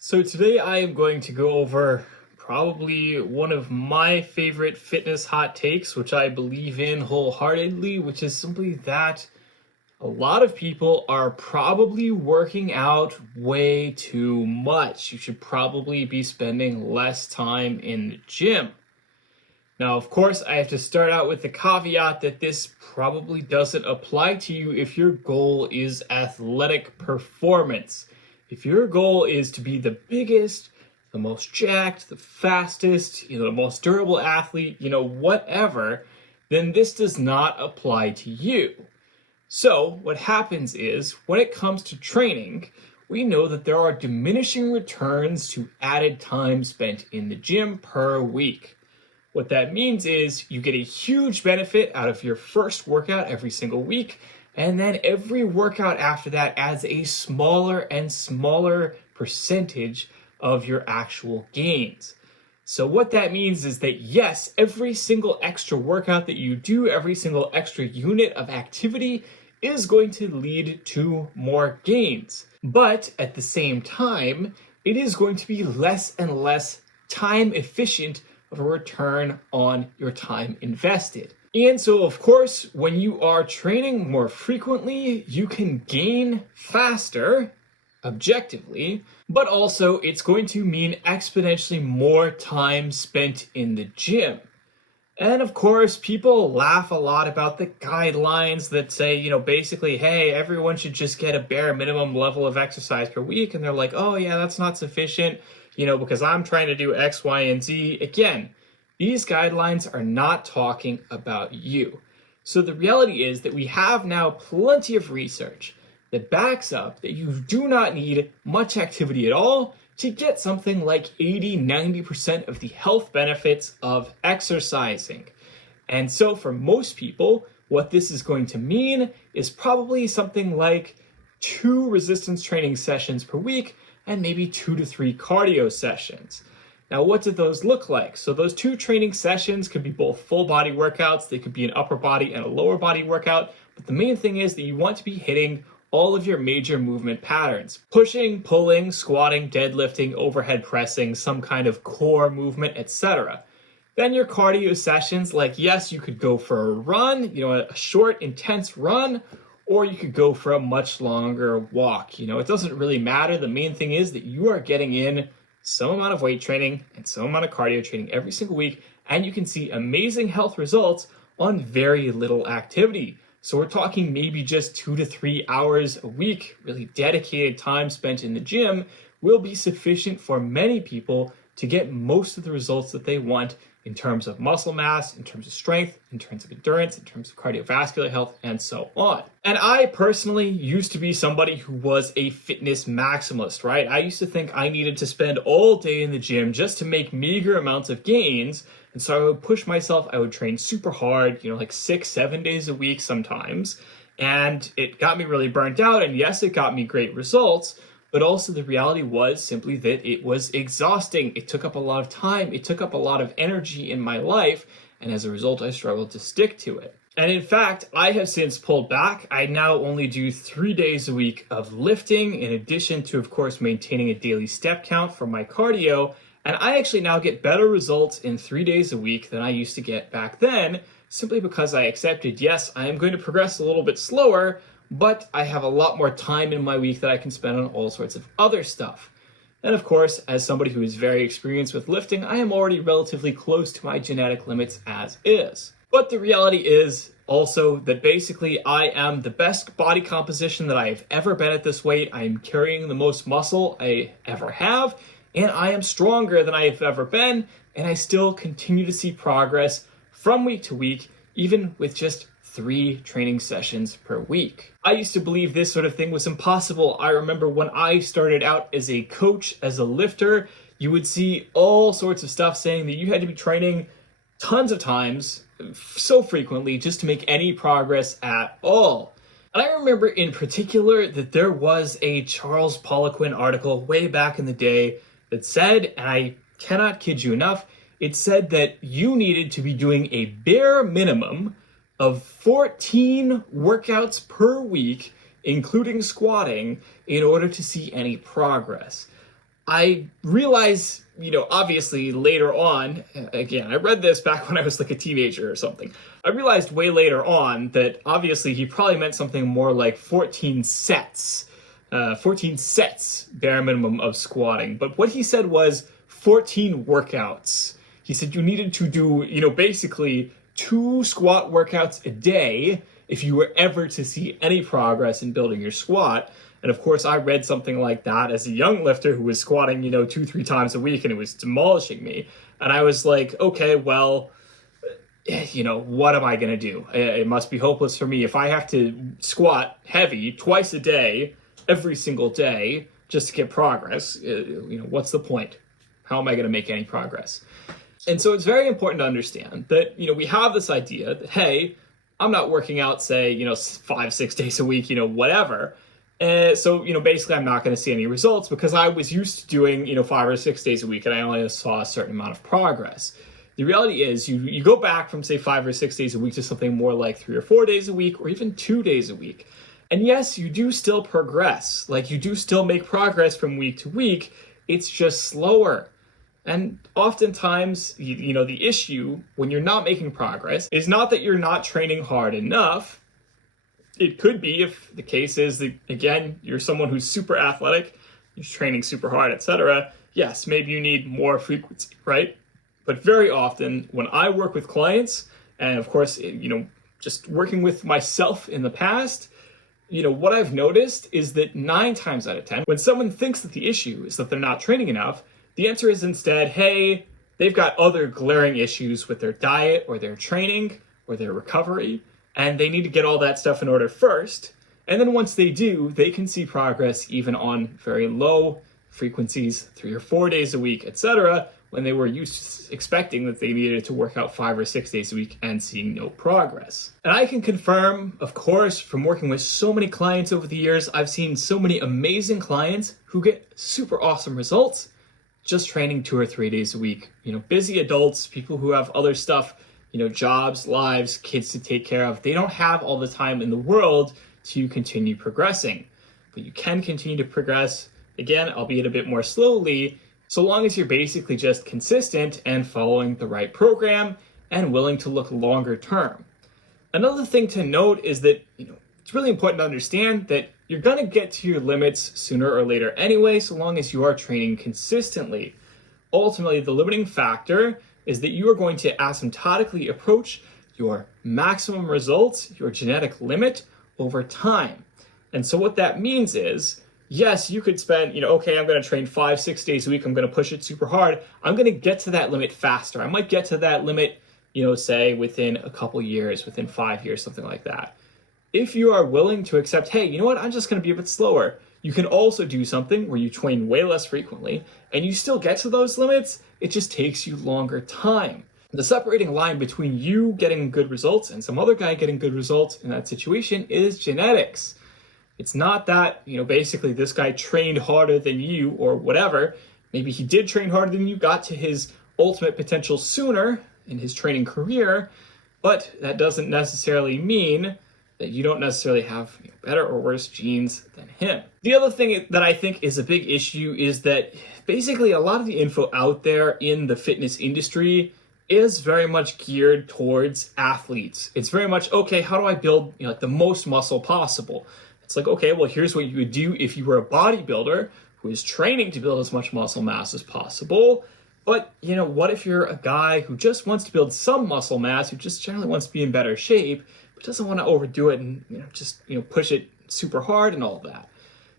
So today I am going to go over probably one of my favorite fitness hot takes, which I believe in wholeheartedly, which is simply that a lot of people are probably working out way too much. You should probably be spending less time in the gym. Now, of course, I have to start out with the caveat that this probably doesn't apply to you if your goal is athletic performance. If your goal is to be the biggest, the most jacked, the fastest, the most durable athlete, whatever, then this does not apply to you. So, what happens is, when it comes to training, we know that there are diminishing returns to added time spent in the gym per week. What that means is you get a huge benefit out of your first workout every single week, and then every workout after that adds a smaller and smaller percentage of your actual gains. So what that means is that yes, every single extra workout that you do, every single extra unit of activity is going to lead to more gains. But at the same time, it is going to be less and less time efficient of a return on your time invested. And so, of course, when you are training more frequently, you can gain faster, objectively, but also it's going to mean exponentially more time spent in the gym. And of course, people laugh a lot about the guidelines that say, basically, hey, everyone should just get a bare minimum level of exercise per week. And they're like, oh yeah, that's not sufficient, because I'm trying to do X, Y, and Z. Again, these guidelines are not talking about you. So the reality is that we have now plenty of research that backs up that you do not need much activity at all to get something like 80-90% of the health benefits of exercising. And so for most people, what this is going to mean is probably something like 2 resistance training sessions per week and maybe 2 to 3 cardio sessions. Now, what do those look like? So those 2 training sessions could be both full body workouts. They could be an upper body and a lower body workout. But the main thing is that you want to be hitting all of your major movement patterns: pushing, pulling, squatting, deadlifting, overhead pressing, some kind of core movement, etc. Then your cardio sessions, like, yes, you could go for a run, a short, intense run, or you could go for a much longer walk. It doesn't really matter. The main thing is that you are getting in some amount of weight training and some amount of cardio training every single week, and you can see amazing health results on very little activity. So we're talking maybe just 2 to 3 hours a week. Really dedicated time spent in the gym will be sufficient for many people to get most of the results that they want in terms of muscle mass, in terms of strength, in terms of endurance, in terms of cardiovascular health, and so on. And I personally used to be somebody who was a fitness maximalist, right? I used to think I needed to spend all day in the gym just to make meager amounts of gains. And so I would push myself. I would train super hard, like 6-7 days a week sometimes. And it got me really burnt out. And yes, it got me great results. But also the reality was simply that it was exhausting. It took up a lot of time. It took up a lot of energy in my life. And as a result, I struggled to stick to it. And in fact, I have since pulled back. I now only do 3 days a week of lifting, in addition to, of course, maintaining a daily step count for my cardio. And I actually now get better results in 3 days a week than I used to get back then, simply because I accepted, yes, I am going to progress a little bit slower, but I have a lot more time in my week that I can spend on all sorts of other stuff. And of course, as somebody who is very experienced with lifting, I am already relatively close to my genetic limits as is. But the reality is also that basically I am the best body composition that I have ever been at this weight. I am carrying the most muscle I ever have, and I am stronger than I have ever been, and I still continue to see progress from week to week, even with just 3 training sessions per week. I used to believe this sort of thing was impossible. I remember when I started out as a coach, as a lifter, you would see all sorts of stuff saying that you had to be training tons of times, so frequently, just to make any progress at all. And I remember in particular that there was a Charles Poliquin article way back in the day that said, and I cannot kid you enough, it said that you needed to be doing a bare minimum of 14 workouts per week, including squatting, in order to see any progress. I realize, obviously later on, again, I read this back when I was like a teenager or something. I realized way later on that obviously he probably meant something more like 14 sets. 14 sets, bare minimum of squatting. But what he said was 14 workouts. He said you needed to do, basically 2 squat workouts a day if you were ever to see any progress in building your squat. And of course, I read something like that as a young lifter who was squatting, 2-3 times a week, and it was demolishing me. And I was like, okay, well, what am I going to do? It must be hopeless for me. If I have to squat heavy twice a day, every single day, just to get progress, what's the point? How am I going to make any progress? And so it's very important to understand that, we have this idea that, hey, I'm not working out, say, 5-6 days a week, whatever. So, basically I'm not going to see any results because I was used to doing, 5 or 6 days a week and I only saw a certain amount of progress. The reality is you go back from, say, 5 or 6 days a week to something more like 3 or 4 days a week or even 2 days a week. And yes, you do still progress. Like, you do still make progress from week to week. It's just slower. And oftentimes, the issue when you're not making progress is not that you're not training hard enough. It could be if the case is that, again, you're someone who's super athletic, you're training super hard, etc. Yes, maybe you need more frequency, right? But very often when I work with clients, and of course, just working with myself in the past, what I've noticed is that 9 times out of 10, when someone thinks that the issue is that they're not training enough, the answer is instead, hey, they've got other glaring issues with their diet or their training or their recovery, and they need to get all that stuff in order first. And then once they do, they can see progress even on very low frequencies, 3 or 4 days a week, etc., when they were used to expecting that they needed to work out 5 or 6 days a week and seeing no progress. And I can confirm, of course, from working with so many clients over the years, I've seen so many amazing clients who get super awesome results just training 2 or 3 days a week. Busy adults, people who have other stuff, jobs, lives, kids to take care of. They don't have all the time in the world to continue progressing. But you can continue to progress, again, albeit a bit more slowly, so long as you're basically just consistent and following the right program and willing to look longer term. Another thing to note is that, it's really important to understand that you're going to get to your limits sooner or later anyway, so long as you are training consistently. Ultimately, the limiting factor is that you are going to asymptotically approach your maximum results, your genetic limit, over time. And so what that means is, yes, you could spend, okay, I'm going to train 5-6 days a week. I'm going to push it super hard. I'm going to get to that limit faster. I might get to that limit, say within a couple years, within 5 years, something like that. If you are willing to accept, hey, I'm just going to be a bit slower. You can also do something where you train way less frequently and you still get to those limits. It just takes you longer time. The separating line between you getting good results and some other guy getting good results in that situation is genetics. It's not that, basically this guy trained harder than you or whatever. Maybe he did train harder than you, got to his ultimate potential sooner in his training career, but that doesn't necessarily mean that you don't necessarily have better or worse genes than him. The other thing that I think is a big issue is that basically a lot of the info out there in the fitness industry is very much geared towards athletes. It's very much, okay, how do I build the most muscle possible? It's like, okay, well, here's what you would do if you were a bodybuilder who is training to build as much muscle mass as possible. But, what if you're a guy who just wants to build some muscle mass, who just generally wants to be in better shape, but doesn't want to overdo it and, push it super hard and all of that?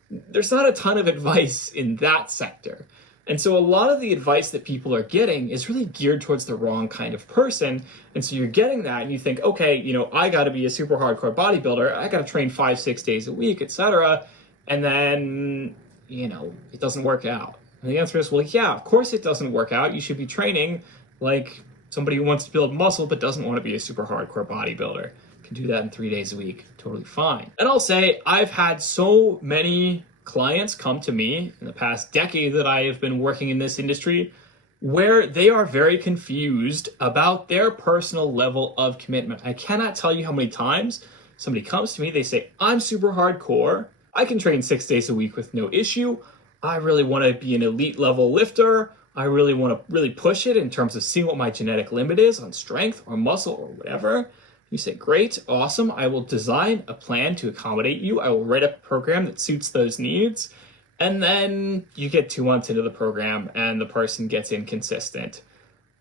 There's not a ton of advice in that sector. And so a lot of the advice that people are getting is really geared towards the wrong kind of person. And so you're getting that and you think, okay, I got to be a super hardcore bodybuilder. I got to train 5-6 days a week, etc. And then, it doesn't work out. And the answer is, well, yeah, of course it doesn't work out. You should be training like somebody who wants to build muscle but doesn't want to be a super hardcore bodybuilder. Can do that in 3 days a week. Totally fine. And I'll say I've had so many clients come to me in the past decade that I have been working in this industry where they are very confused about their personal level of commitment. I cannot tell you how many times somebody comes to me, they say, I'm super hardcore, I can train 6 days a week with no issue, I really want to be an elite level lifter. I really want to really push it in terms of seeing what my genetic limit is on strength or muscle or whatever. You say, great, awesome. I will design a plan to accommodate you. I will write a program that suits those needs. And then you get 2 months into the program and the person gets inconsistent.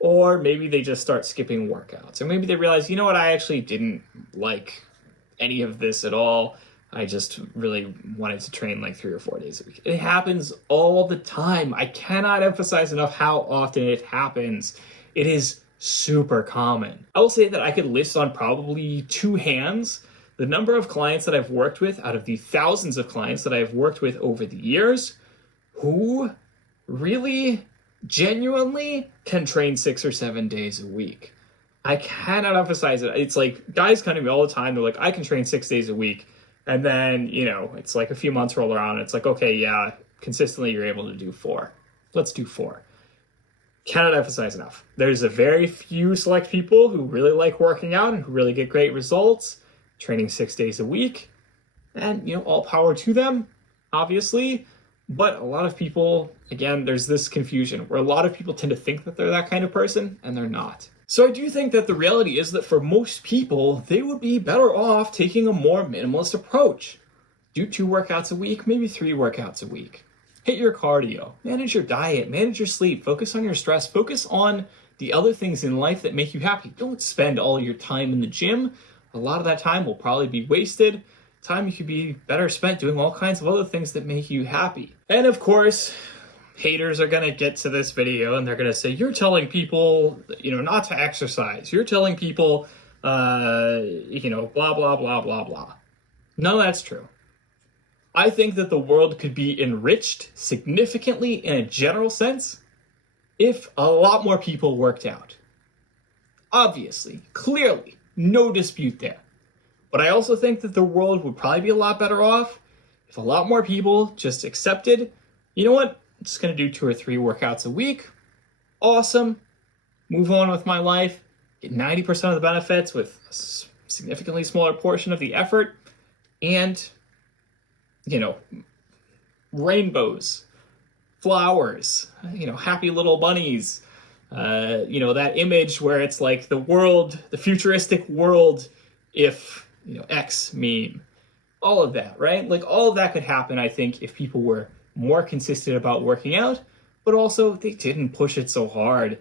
Or maybe they just start skipping workouts. Or maybe they realize, you know what, I actually didn't like any of this at all. I just really wanted to train like 3 or 4 days a week. It happens all the time. I cannot emphasize enough how often it happens. It is super common. I will say that I could list on probably 2 hands the number of clients that I've worked with out of the thousands of clients that I've worked with over the years who really genuinely can train 6 or 7 days a week. I cannot emphasize it. It's like guys come to me all the time. They're like, I can train 6 days a week. And then, you know, it's like a few months roll around. It's like, okay, yeah, consistently you're able to do 4. Let's do 4. Cannot emphasize enough. There's a very few select people who really like working out and who really get great results, training 6 days a week. And, you know, all power to them, obviously. But a lot of people, again, there's this confusion where a lot of people tend to think that they're that kind of person, and they're not. So I do think that the reality is that for most people, they would be better off taking a more minimalist approach. Do 2 workouts a week, maybe 3 workouts a week. Hit your cardio, manage your diet, manage your sleep, focus on your stress, focus on the other things in life that make you happy. Don't spend all your time in the gym. A lot of that time will probably be wasted. Time you could be better spent doing all kinds of other things that make you happy. And of course, haters are going to get to this video and they're going to say, you're telling people, you know, not to exercise. You're telling people, you know, blah, blah, blah, blah, blah. None of that's true. I think that the world could be enriched significantly in a general sense if a lot more people worked out. Obviously, clearly, no dispute there. But I also think that the world would probably be a lot better off if a lot more people just accepted, you know what, I'm just going to do 2 or 3 workouts a week. Awesome. Move on with my life. Get 90% of the benefits with a significantly smaller portion of the effort. And, you know, rainbows, flowers, you know, happy little bunnies. You know, that image where it's like the world, the futuristic world, if, you know, X meme. All of that, right? Like all of that could happen, I think, if people were more consistent about working out, but also they didn't push it so hard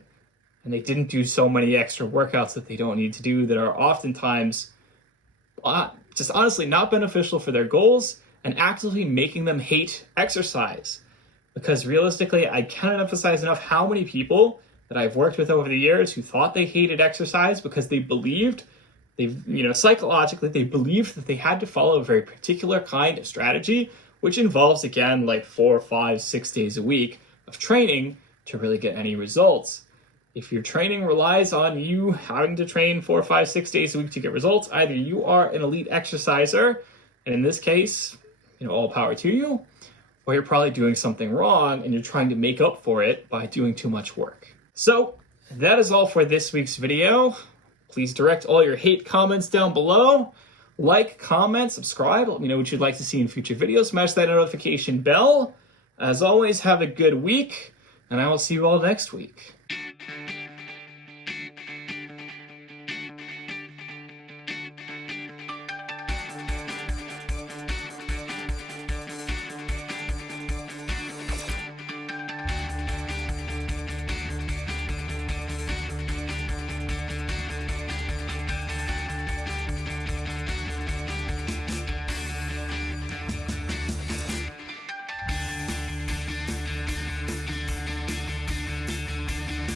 and they didn't do so many extra workouts that they don't need to do that are oftentimes just honestly not beneficial for their goals and actively making them hate exercise. Because realistically, I cannot emphasize enough how many people that I've worked with over the years who thought they hated exercise because they believed psychologically, they believed that they had to follow a very particular kind of strategy, which involves, again, like 4, 5, 6 days a week of training to really get any results. If your training relies on you having to train 4, 5, 6 days a week to get results, either you are an elite exerciser, and in this case, you know, all power to you, or you're probably doing something wrong and you're trying to make up for it by doing too much work. So that is all for this week's video. Please direct all your hate comments down below. Like, comment, subscribe. Let me know what you'd like to see in future videos. Smash that notification bell. As always, have a good week, and I will see you all next week.